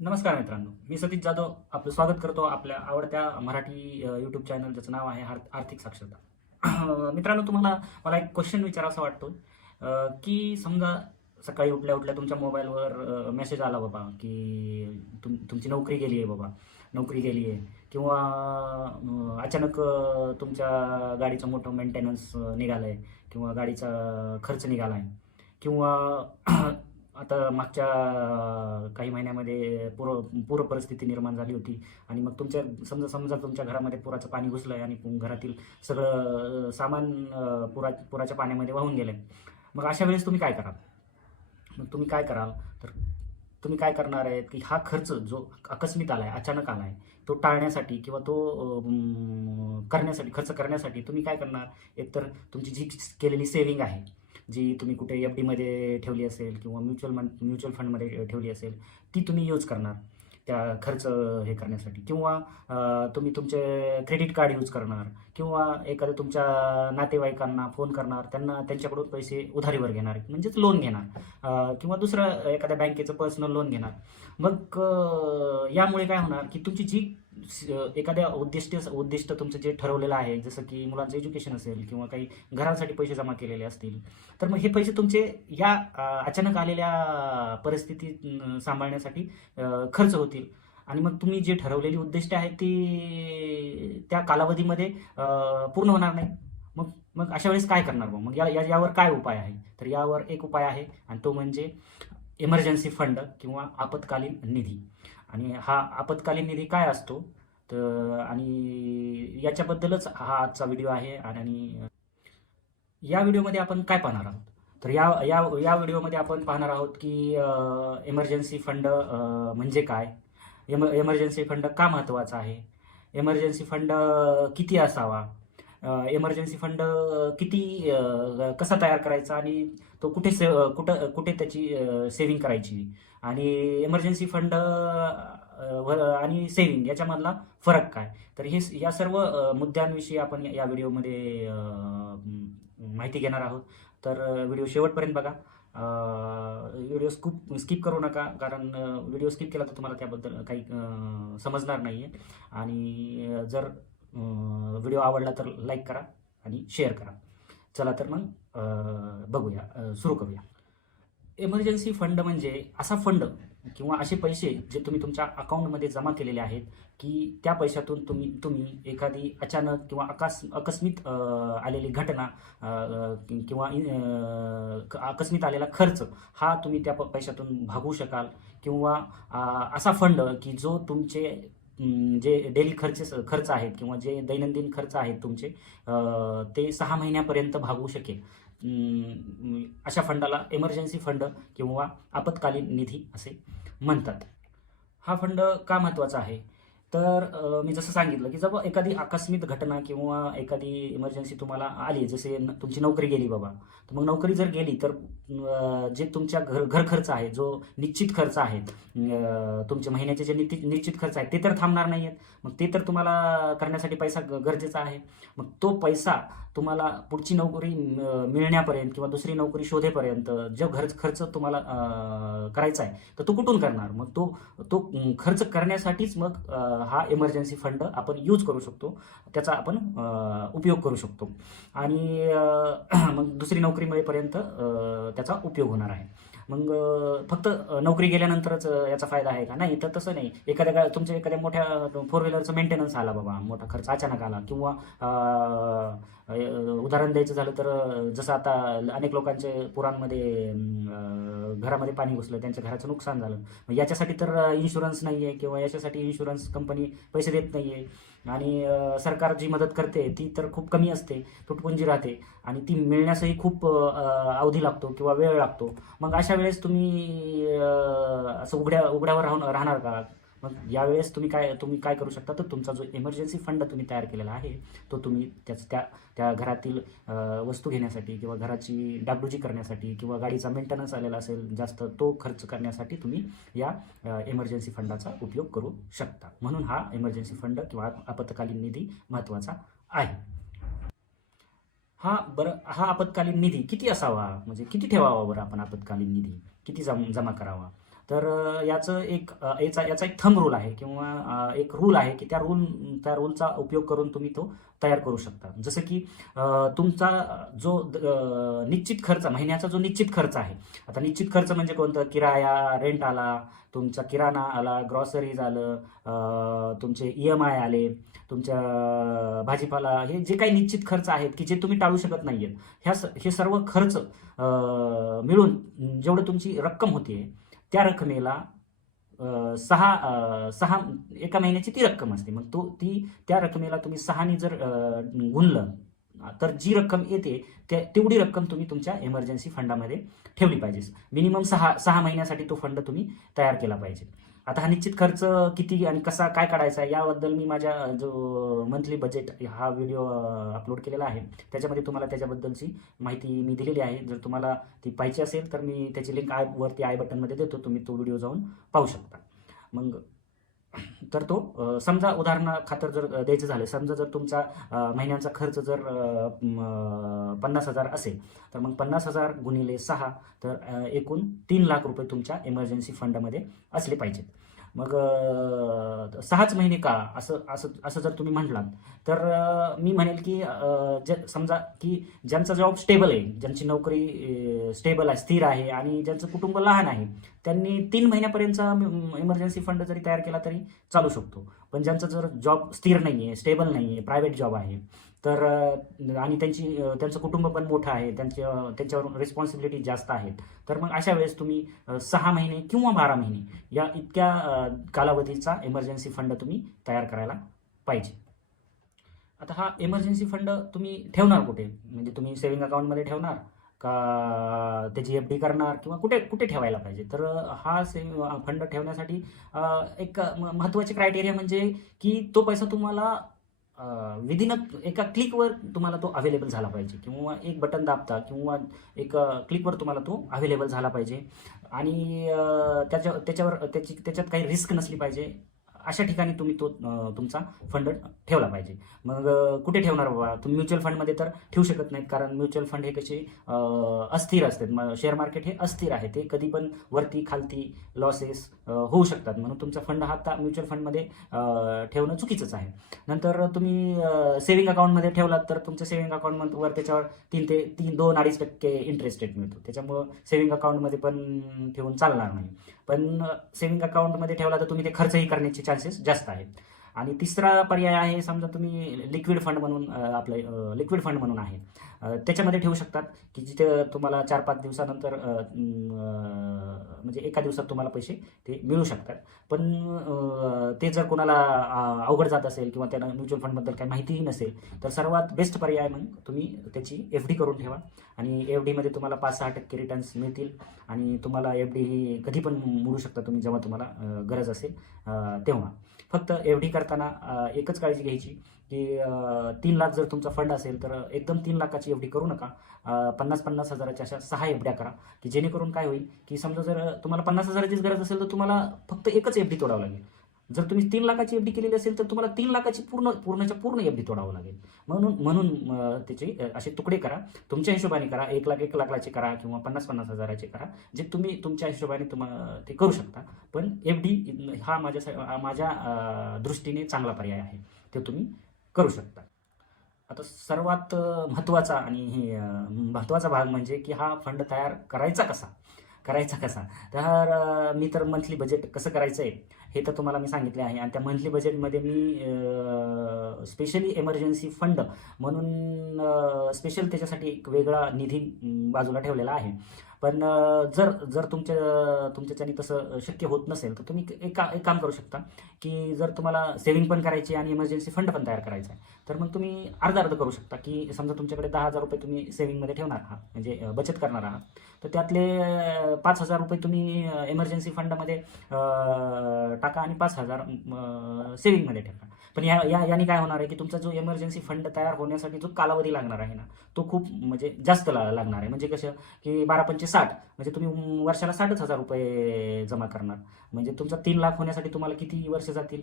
नमस्कार मित्रांनो मी सतीश जाधव आपलं स्वागत करतो आपल्या आवडत्या मराठी यूट्यूब चॅनल ज्याचं नाव आहे आर- आर्थिक साक्षरता. मित्रांनो तुम्हाला मला एक क्वेश्चन विचारावा वाटतो की समजा सकाळी उठल्या उठल्या तुमच्या मोबाईलवर मेसेज आला बाबा की तुम तुमची नोकरी गेली आहे बाबा नोकरी गेली आहे किंवा अचानक तुमच्या गाडीचं मोठं मेंटेनन्स निघालं आहे किंवा गाडीचा खर्च निघाला आहे किंवा आता मागच्या काही महिन्यामध्ये पूर पूर परिस्थिती निर्माण झाली होती. आणि मग तुमच्या समजा समजा तुमच्या घरामध्ये पुराचं पाणी घुसलं आहे आणि घरातील सगळं सामान पुरा पुराच्या पाण्यामध्ये वाहून गेलं आहे मग अशा वेळेस तुम्ही काय कराल? मग तुम्ही काय कराल? तर तुम्ही काय करणार आहेत की हा खर्च जो आकस्मित आला आहे अचानक आला आहे तो टाळण्यासाठी किंवा तो करण्यासाठी खर्च करण्यासाठी तुम्ही काय करणार? एकतर तुमची जी केलेली सेव्हिंग आहे जी तुम्ही कुठे एफ डीमध्ये ठेवली असेल किंवा म्युच्युअल मन म्युच्युअल फंडमध्ये ठेवली असेल ती तुम्ही यूज करणार त्या खर्च हे करण्यासाठी. किंवा तुम्ही तुमचे क्रेडिट कार्ड यूज करणार किंवा एखाद्या तुमच्या नातेवाईकांना फोन करणार त्यांना त्यांच्याकडून पैसे उधारीवर घेणार म्हणजेच लोन घेणार किंवा दुसरं एखाद्या बँकेचं पर्सनल लोन घेणार. मग यामुळे काय होणार की तुमची जी एखाद्या उद्दिष्ट उद्दिष्ट तुमचं जे ठरवलेलं आहे जसं की मुलांचं एज्युकेशन असेल किंवा काही घरांसाठी पैसे जमा केलेले असतील तर मग हे पैसे तुमचे या अचानक आलेल्या परिस्थितीत सांभाळण्यासाठी खर्च होतील. आणि मग तुम्ही जे ठरवलेली उद्दिष्ट आहेत ती त्या कालावधीमध्ये पूर्ण होणार नाही. मग मग अशा वेळेस काय करणार मग? मग या या- यावर काय उपाय आहे? तर यावर एक उपाय आहे आणि तो म्हणजे इमर्जन्सी फंड किंवा आपत्कालीन निधी. आणि हा आपत्कालीन निधी काय असतो? तर आणि याच्याबद्दलच हा आजचा व्हिडिओ आहे आणि या व्हिडिओमध्ये आपण काय पाहणार आहोत? तर या या या व्हिडिओमध्ये आपण पाहणार आहोत की इमर्जन्सी फंड म्हणजे काय? एम एमर्जन्सी फंड का महत्त्वाचा आहे? एमर्जन्सी फंड किती असावा? एमर्जन्सी फंड किती कसा तयार करायचा आणि तो कुठे से कुठं कुठे त्याची सेव्हिंग करायची? आणि इमर्जन्सी फंड आणि सेव्हिंग याच्यामधला फरक काय? तर हे या सर्व मुद्द्यांविषयी आपण या व्हिडिओमध्ये माहिती घेणार आहोत. तर व्हिडिओ शेवटपर्यंत बघा. व्हिडिओ स्कूप स्किप करू नका कारण व्हिडिओ स्किप केला तर तुम्हाला त्याबद्दल काही समजणार नाही आहे आणि जर व्हिडिओ आवडला तर लाईक करा आणि शेअर करा. चला तर मग बघूया सुरू करूया. एमर्जन्सी फंड म्हणजे असा फंड किंवा असे पैसे जे तुम्ही तुमच्या अकाउंटमध्ये जमा केलेले आहेत की त्या पैशातून तुम्ही तुम्ही एखादी अचानक किंवा अकास अकस्मित आलेली घटना किंवा अ, क- अकस्मित आलेला खर्च हा तुम्ही त्या प- पैशातून भागू शकाल किंवा असा फंड की जो तुमचे जे डेली खर्च खर्च आहेत किंवा जे दैनंदिन खर्च आहेत तुमचे ते सहा महिन्यापर्यंत भागू शकेल. अशा फंडाला इमर्जन्सी फंड किंवा आपत्कालीन निधी असे म्हणतात. हा फंड का महत्त्वाचा आहे? तर मी जसं सांगितलं की जब एखादी आकस्मिक घटना किंवा एखादी इमर्जन्सी तुम्हाला आली जसे न- तुमची नोकरी गेली बाबा तर मग नोकरी जर गेली तर जे तुमच्या घर घर खर्च आहे जो निश्चित खर्च आहे तुमचे महिन्याचे जे निश्चित निश्चित खर्च आहे ते तर थांबणार नाही आहेत मग ते तर तुम्हाला करण्यासाठी पैसा ग- गरजेचा आहे. मग तो पैसा तुम्हाला पुढची नोकरी मिळण्यापर्यंत किंवा दुसरी नोकरी शोधेपर्यंत जो घर खर्च तुम्हाला करायचा आहे तर तो कुठून करणार? मग तो तो खर्च करण्यासाठीच मग हा इमर्जन्सी फंड आपण यूज करू शकतो. त्याचा आपण उपयोग करू शकतो. आणि मग दुसरी नोकरी मिळेपर्यंत त्याचा उपयोग होणार आहे. मग फक्त नोकरी गेल्यानंतरच याचा फायदा आहे का? नाही तर तसं नाही. एखाद्या का तुमच्या एखाद्या मोठ्या फोर व्हीलरचं मेंटेनन्स आला बाबा मोठा खर्च अचानक आला. किंवा उदाहरण द्यायचं झालं तर जसं आता अनेक लोकांचे पुरांमध्ये घरामध्ये पाणी घुसलं त्यांच्या घराचं नुकसान झालं. मग याच्यासाठी तर इन्शुरन्स नाही आहे किंवा याच्यासाठी इन्शुरन्स कंपनी पैसे देत नाही आहे आणि सरकार जी मदत करते ती तर खूप कमी असते तुटपुंजी राहते. आणि ती मिळण्यासही खूप अवधी लागतो किंवा वेळ लागतो. मग अशा वेळेस तुम्ही असं उघड्या उघड्यावर राहून राहणार का? मग यावेळेस तुम्ही काय तुम्ही काय करू शकता? तर तुमचा जो इमर्जन्सी फंड तुम्ही तयार केलेला आहे तो तुम्ही त्याच त्या त्या घरातील वस्तू घेण्यासाठी किंवा घराची डागडुजी करण्यासाठी किंवा गाडीचा मेंटेनन्स आलेला असेल जास्त तो खर्च करण्यासाठी तुम्ही या इमर्जन्सी फंडाचा उपयोग करू शकता. म्हणून हा इमर्जन्सी फंड किंवा आपत्कालीन निधी महत्त्वाचा आहे. हा बरं हा आपत्कालीन निधी किती असावा? म्हणजे किती ठेवावा बरं आपण आपत्कालीन निधी? किती जम जमा करावा? तर याचं एक याचा याचा एक थंब रूल आहे किंवा एक रूल आहे की त्या रूल त्या रूलचा उपयोग करून तुम्ही तो तयार करू शकता. जसं की तुमचा जो निश्चित खर्च महिन्याचा जो निश्चित खर्च आहे आता निश्चित खर्च म्हणजे कोणतं? किराया रेंट आला तुमचा किराणा आला ग्रॉसरीज आलं तुमचे ई एम आय आले तुमच्या भाजीपाला हे जे काही निश्चित खर्च आहेत की जे तुम्ही टाळू शकत नाही आहेत ह्या स- हे सर्व खर्च मिळून जेवढं तुमची रक्कम होतीये त्या रकमेला सहा सहा एका महिन्याची ती रक्कम असते. मग तो ती त्या रकमेला तुम्ही सहाने जर गुणलं तर जी रक्कम येते त्या तेवढी रक्कम तुम्ही तुमच्या इमर्जन्सी फंडामध्ये ठेवली पाहिजे. मिनिमम सहा सहा महिन्यासाठी तो फंड तुम्ही तयार केला पाहिजे. आता हा निश्चित खर्च किती आणि कसा काय काढायचा याबद्दल मी माझ्या जो मंथली बजेट हा व्हिडिओ अपलोड केलेला आहे त्याच्यामध्ये तुम्हाला त्याच्याबद्दलची माहिती मी दिलेली आहे. जर तुम्हाला ती पाहिजे असेल तर मी त्याची लिंक आय वरती आय बटनमध्ये देतो. तुम्ही तो व्हिडिओ जाऊन पाहू शकता. मग तर तो समजा उदाहरणा खातर जर द्यायचं झालं समजा जर तुमचा महिन्यांचा महिन्याचा खर्च जर पन्नास हजार असेल तर मग पन्नास हजार गुणिले सहा तर एकूण तीन लाख रुपये तुमच्या इमर्जन्सी फंडामध्ये असले पाहिजेत. मग सहाच महिने का असं असं असं जर तुम्ही म्हटलात तर मी म्हणेल की ज समजा की ज्यांचा जॉब स्टेबल आहे ज्यांची नोकरी स्टेबल आहे स्थिर आहे आणि ज्यांचं कुटुंब लहान आहे त्यांनी तीन महिन्यापर्यंतचा इमर्जन्सी फंड जरी तयार केला तरी चालू शकतो. पण ज्यांचा जर जॉब स्थिर नाही आहे स्टेबल नाही आहे प्रायव्हेट जॉब आहे तर आणि त्यांची त्यांचं कुटुंब पण मोठं आहे. त्यांचे त्यांच्यावर रिस्पॉन्सिबिलिटी जास्त आहेत. तर मग अशा वेळेस तुम्ही सहा महिने किंवा बारा महिने या इतक्या कालावधीचा इमर्जन्सी फंड तुम्ही तयार करायला पाहिजे. आता हा इमर्जन्सी फंड तुम्ही ठेवणार कुठे? म्हणजे तुम्ही सेव्हिंग अकाउंटमध्ये ठेवणार का त्याची एफ डी करणार किंवा कुठे कुठे ठेवायला पाहिजे? तर हा सेव फंड ठेवण्यासाठी एक म- महत्त्वाचे क्रायटेरिया म्हणजे की तो पैसा तुम्हाला विदिन एका क्लिकवर तुम्हाला तो अवेलेबल झाला पाहिजे. किंवा एक बटन दाबता किंवा एक क्लिकवर तुम्हाला तो अवेलेबल झाला पाहिजे. आणि त्याच्या त्याच्यावर त्याची त्याच्यात काही रिस्क नसली पाहिजे. अशा ठिकाणी तुम्ही तो तुमचा फंड ठेवला पाहिजे. मग कुठे ठेवणार बाबा? तुम्ही म्युच्युअल फंडमध्ये तर ठेवू शकत नाहीत कारण म्युच्युअल फंड हे कसे अस्थिर असतात. शेअर मार्केट हे अस्थिर आहे. ते कधी पण वरती खालती लॉसेस होऊ शकतात. म्हणून तुमचा फंड हा आता म्युच्युअल फंडमध्ये ठेवणं चुकीचंच आहे. नंतर तुम्ही सेव्हिंग अकाउंटमध्ये ठेवलात तर तुमच्या सेव्हिंग अकाउंटवर त्याच्यावर तीन ते तीन दोन अडीच टक्के इंटरेस्ट रेट मिळतो. त्याच्यामुळं सेव्हिंग अकाउंटमध्ये पण ठेवून चालणार नाही. पण सेव्हिंग अकाउंटमध्ये ठेवला तर तुम्ही ते खर्चही करण्याचे चान्सेस जास्त आहेत. आणि तिसरा पर्याय आहे समजा तुम्ही लिक्विड फंड म्हणून आपले आपलं लिक्विड फंड म्हणून आहे. त्याच्यामध्ये ठेवू शकतात की जिथे तुम्हाला चार पाच दिवसानंतर म्हणजे एका दिवसात तुम्हाला पैसे ते मिळू शकतात. पण ते जर कोणाला अवघड जात असेल किंवा त्यांना म्युच्युअल फंडबद्दल काही माहितीही नसेल तर सर्वात बेस्ट पर्याय मग तुम्ही त्याची एफ डी करून ठेवा. आणि एफ डीमध्ये तुम्हाला पाच सहा टक्के रिटर्न्स मिळतील आणि तुम्हाला एफ डी ही कधी पण मोडू शकता तुम्ही जेव्हा तुम्हाला गरज असेल तेव्हा. फक्त एफ डी करताना एकच काळजी घ्यायची की तीन लाख जर तुमचा फंड असेल तर एकदम तीन लाखाची एफ डी करू नका. पन्नास पन्नास हजाराच्या अशा सहा एफ ड्या करा की जेणेकरून काय होईल की समजा जर तुम्हाला पन्नास हजाराचीच गरज असेल तर तुम्हाला फक्त एकच एफ डी तोडावं लागेल. जर तुम्ही तीन लाखाची एफ डी केलेली असेल तर तुम्हाला तीन लाखाची पूर्ण पूर्णच्या पूर्ण एफ डी तोडावं लागेल. म्हणून म्हणून त्याचे असे तुकडे करा. तुमच्या हिशोबाने करा. एक लाख एक लाखाचे करा किंवा पन्नास पन्नास हजाराचे करा. जे तुम्ही तुमच्या हिशोबाने तुम्हाला ते करू शकता. पण एफ डी हा माझ्या माझ्या दृष्टीने चांगला पर्याय आहे. ते तुम्ही करू शकता. आता सर्वात महत्त्वाचा आणि हे महत्त्वाचा भाग म्हणजे की हा फंड तयार करायचा कसा? करायचा कसा? तर मी तर मंथली बजेट कसं करायचं आहे हे तर तुम्हाला मी सांगितले आहे. आणि त्या मंथली बजेटमध्ये मी स्पेशली एमर्जन्सी फंड म्हणून स्पेशल त्याच्यासाठी एक वेगळा निधी बाजूला ठेवलेला आहे. पण जर जर तुमच्या तुमच्याच्याने तसं शक्य होत नसेल तर तुम्ही एक का एक काम करू शकता की जर तुम्हाला सेव्हिंग पण करायची आणि इमर्जन्सी फंड पण तयार करायचा आहे तर मग तुम्ही अर्ध अर्ध करू शकता की समजा तुमच्याकडे दहा हजार रुपये तुम्ही सेव्हिंगमध्ये ठेवणार आहात म्हणजे बचत करणार आहात तर त्यातले पाच हजार रुपये तुम्ही इमर्जन्सी फंडमध्ये टाका आणि पाच हजार सेव्हिंगमध्ये ठेवा. पण या या याने काय होणार आहे की तुमचा जो एमर्जन्सी फंड तयार होण्यासाठी जो कालावधी लागणार आहे ना तो खूप म्हणजे जास्त ला- लागणार आहे. म्हणजे कसं की बारा पंचे साठ म्हणजे तुम्ही वर्षाला साठच हजार रुपये जमा करणार. म्हणजे तुमचा तीन लाख होण्यासाठी तुम्हाला किती वर्ष जातील?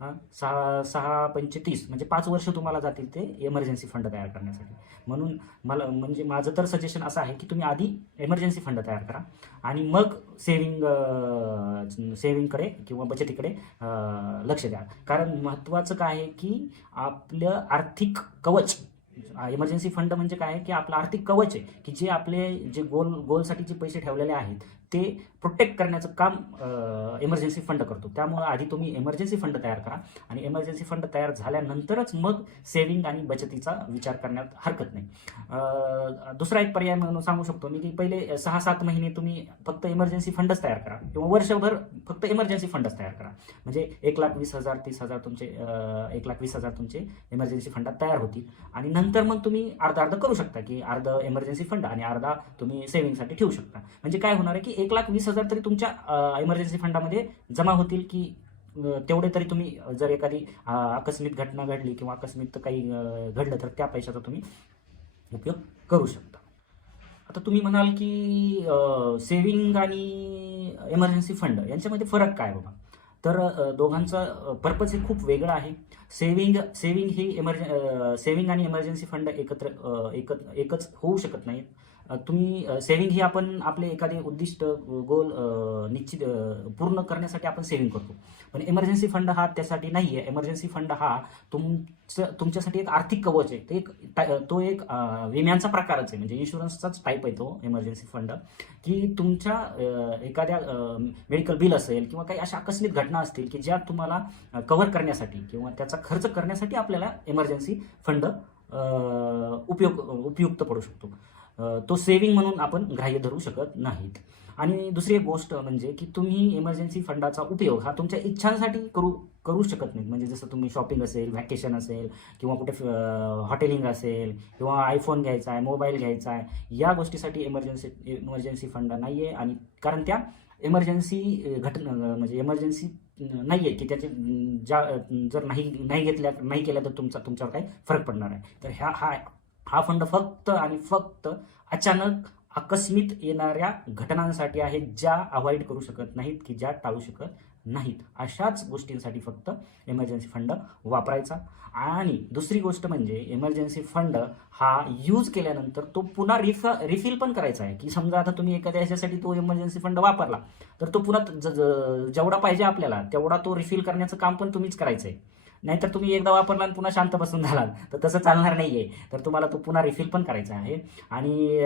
हां? सहा सहा पंचे तीस म्हणजे पाच वर्ष तुम्हाला जातील ते एमर्जन्सी फंड तयार करण्यासाठी. म्हणून मला म्हणजे माझं तर सजेशन असं आहे की तुम्ही आधी एमर्जन्सी फंड तयार करा आणि मग सेविंग सेविंगकडे किंवा बचतीकडे लक्ष द्या. कारण महत्त्वाचं काय आहे की आपलं आर्थिक कवच इमर्जन्सी फंड म्हणजे काय आहे की आपलं आर्थिक कवच आहे की जे आपले जे गोल गोलसाठी जे पैसे ठेवलेले आहेत ते प्रोटेक्ट करण्याचं काम इमर्जन्सी फंड करतो. त्यामुळं आधी तुम्ही इमर्जन्सी फंड तयार करा आणि इमर्जन्सी फंड तयार झाल्यानंतरच मग सेविंग आणि बचतीचा विचार करण्यात हरकत नाही. दुसरा एक पर्याय म्हणून सांगू शकतो मी की पहिले सहा सात महिने तुम्ही फक्त इमर्जन्सी फंडच तयार करा किंवा वर्षभर फक्त इमर्जन्सी फंडच तयार करा. म्हणजे एक लाख वीस हजार तीस हजार तुमचे एक लाख वीस हजार तुमचे इमर्जन्सी फंडात तयार होतील. आणि नंतर मग तुम्ही अर्धा अर्ध करू शकता की अर्ध एमर्जन्सी फंड आणि अर्धा तुम्ही सेव्हिंगसाठी ठेवू शकता. म्हणजे काय होणार आहे की एक लाख वीस हजार तरी तुमच्या इमर्जन्सी फंडामध्ये जमा होतील की तेवढे तरी तुम्ही जर एखादी आकस्मिक घटना घडली किंवा आकस्मिक काही घडलं तर त्या पैशाचा तुम्ही उपयोग करू शकता. आता तुम्ही म्हणाल की सेविंग आणि इमर्जन्सी फंड यांच्यामध्ये फरक काय बाबा? तर दोघांचा पर्पज हे खूप वेगळं आहे. सेविंग सेविंग ही एमर्ज सेविंग आणि इमर्जन्सी फंड एकत्र एकच होऊ शकत नाहीत. तुम्ही सेविंग ही आपण आपले एखादे उद्दिष्ट गोल निश्चित पूर्ण करण्यासाठी आपण सेविंग करतो. पण इमर्जन्सी फंड हा त्यासाठी नाही आहे इमर्जन्सी फंड हा तुमचं तुमच्यासाठी एक आर्थिक कवच आहे. ते एक तो एक विम्यांचा प्रकारच आहे. म्हणजे इन्शुरन्सचाच टाईप आहे तो इमर्जन्सी फंड की तुमच्या एखाद्या मेडिकल बिल असेल किंवा काही अशा आकस्मिक घटना असतील की ज्या तुम्हाला कव्हर करण्यासाठी किंवा त्याचा खर्च करण्यासाठी आपल्याला इमर्जन्सी फंड उपयोग उपयुक्त पडू शकतो. तो सेविंग म्हणून आपण ग्राह्य धरू शकत नाहीत. आणि दुसरी एक गोष्ट म्हणजे की तुम्ही इमर्जन्सी फंडाचा उपयोग हा तुमच्या इच्छांसाठी करू करू शकत नाहीत. म्हणजे जसं तुम्ही शॉपिंग असेल व्हॅकेशन असेल किंवा कुठे हॉटेलिंग असेल किंवा आयफोन घ्यायचा आहे मोबाईल घ्यायचा आहे या गोष्टीसाठी इमर्जन्सी इमर्जन्सी फंड नाही आहे आणि कारण त्या इमर्जन्सी घटना म्हणजे इमर्जन्सी नाही आहे की त्याचे ज्या जर नाही नाही घेतल्या नाही केल्या तर तुमचा तुमच्यावर काही फरक पडणार आहे. तर ह्या हा हा फंड फक्त आणि फक्त अचानक आकस्मित येणाऱ्या घटनांसाठी आहेत ज्या अवॉइड करू शकत नाहीत की ज्या टाळू शकत नाहीत. अशाच गोष्टींसाठी फक्त इमर्जन्सी फंड वापरायचा. आणि दुसरी गोष्ट म्हणजे इमर्जन्सी फंड हा यूज केल्यानंतर तो पुन्हा रिफ रिफिल पण करायचा आहे. की समजा आता तुम्ही एखाद्या ह्याच्यासाठी तो इमर्जन्सी फंड वापरला तर तो पुन्हा ज- ज- जेवढा पाहिजे आपल्याला तेवढा तो रिफिल करण्याचं काम पण तुम्हीच करायचं आहे नाहीतर तुम्ही एकदा वापरला आणि पुन्हा शांत बसून झालात. तर तसं चालणार नाही आहे तर तुम्हाला तो पुन्हा रिफिल पण करायचा आहे. आणि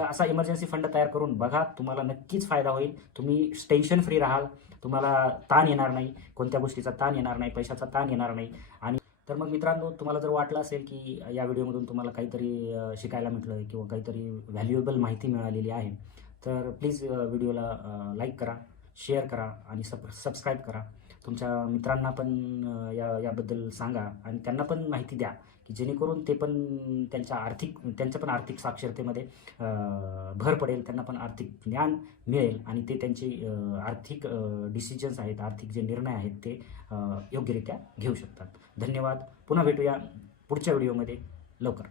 असा इमर्जन्सी फंड तयार करून बघा तुम्हाला नक्कीच फायदा होईल. तुम्ही टेन्शन फ्री राहाल. तुम्हाला ताण येणार नाही. कोणत्या गोष्टीचा ताण येणार नाही पैशाचा ताण येणार नाही. आणि तर मग मित्रांनो तुम्हाला जर वाटलं असेल की या व्हिडिओमधून तुम्हाला काहीतरी शिकायला म्हटलं किंवा काहीतरी व्हॅल्युएबल माहिती मिळालेली आहे तर प्लीज व्हिडिओला लाईक करा शेअर करा आणि सब सबस्क्राईब करा. तुमच्या मित्रांना पण या याबद्दल सांगा आणि त्यांना पण माहिती द्या की जेणेकरून ते पण त्यांच्या आर्थिक त्यांच्या पण आर्थिक साक्षरतेमध्ये भर पडेल त्यांना पण आर्थिक ज्ञान मिळेल आणि ते त्यांचे आर्थिक डिसिजन्स आहेत आर्थिक जे निर्णय आहेत ते योग्यरित्या घेऊ शकतात. धन्यवाद. पुन्हा भेटूया पुढच्या व्हिडिओमध्ये. लवकर.